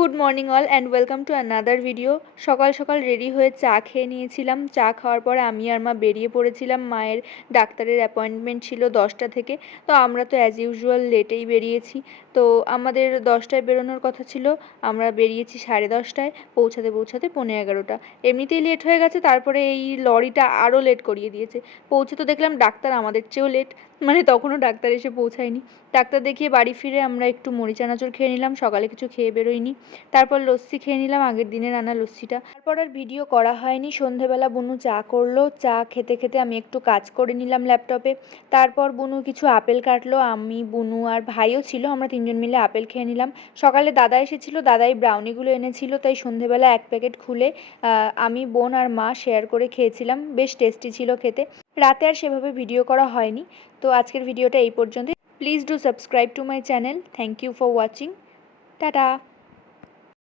Good morning all and welcome to another video. সকাল সকাল ready হয়ে চা খেয়ে নিয়েছিলাম। চা খাওয়ার পরে আমি আর মা বেরিয়ে পড়েছিলাম। মায়ের ডাক্তারের অ্যাপয়েন্টমেন্ট ছিল 10টা থেকে, তো আমরা তো অ্যাজ ইউজুয়াল লেটেই বেরিয়েছি। তো আমাদের 10টায় বেরোনোর কথা ছিল, আমরা বেরিয়েছি 10:30টায়, পৌঁছাতে পৌঁছাতে 11:15। এমনিতেই লেট হয়ে গেছে, তারপরে এই লরিটা আরও লেট করিয়ে দিয়েছে। পৌঁছে তো দেখলাম ডাক্তার আমাদের চেয়েও লেট, মানে তখনও ডাক্তার এসে পৌঁছায়নি। ডাক্তার দেখিয়ে বাড়ি ফিরে আমরা একটু মুড়ি চানাচুর খেয়ে নিলাম, সকালে কিছু খেয়ে বেরোইনি। তারপর লস্যি খেয়ে নিলাম, আগের দিনের আনা লস্যিটা। তারপর আর ভিডিও করা হয়নি। সন্ধেবেলা বুনু চা করলো, চা খেতে খেতে আমি একটু কাজ করে নিলাম ল্যাপটপে। তারপর বুনু কিছু আপেল কাটলো, আমি, বুনু আর ভাইও ছিল, আমরা তিনজন মিলে আপেল খেয়ে নিলাম। সকালে দাদা এসেছিল, দাদাই ব্রাউনিগুলো এনেছিল, তাই সন্ধেবেলা এক প্যাকেট খুলে আমি, বোন আর মা শেয়ার করে খেয়েছিলাম। বেশ টেস্টি ছিল খেতে। রাতে আর সেভাবে ভিডিও করা হয়নি। তো আজকের ভিডিওটা এই পর্যন্তই। Please do subscribe to my channel. Thank you for watching. Tata.